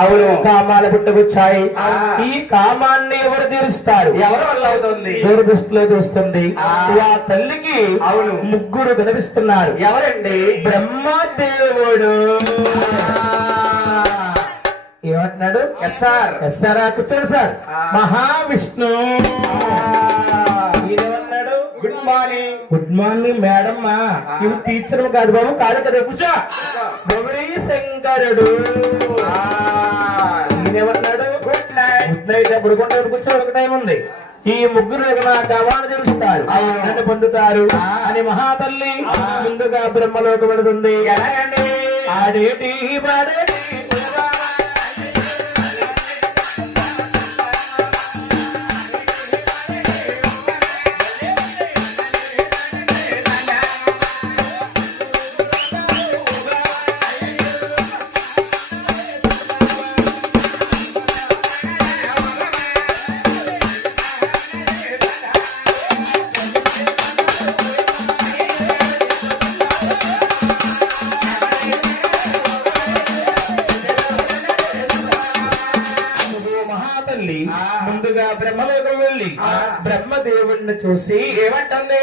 అవును. కామాల పుట్టుకొచ్చాయి. ఈ కామాన్ని ఎవరు తీరుస్తారు? ఎవరి వల్ల అవుతుంది? దూరదృష్టిలో చూస్తుంది. ఆ తల్లికి అవును ముగ్గురు కనిపిస్తున్నారు. ఎవరండి? బ్రహ్మదేవుడు ఏమంటున్నాడు? సార్ సార్ కూర్చోండి సార్. మహావిష్ణు ఈయనేమన్నాడు? Good morning. Good morning madam. ఇవి టీచర్ కాదు బాబు, కాదు కదా, కూర్చో. గౌరీ శంకరుడు ఈయనేమన్నాడు? Good night. Good night. ఎప్పుడు కొండ కూర్చో, ఒక టైం ఉంది. ఈ ముగ్గురు నా గవాన్ని తెలుస్తారు, నన్ను పొందుతారు అని మహాతల్లి ముందుగా బ్రహ్మలోకి పడుతుంది. ఎలాగండి? ఆడేటి పాడేటి ముందుగా బ్రహ్మలోకం వెళ్ళి బ్రహ్మదేవుడిని చూసి ఏమంటుంది?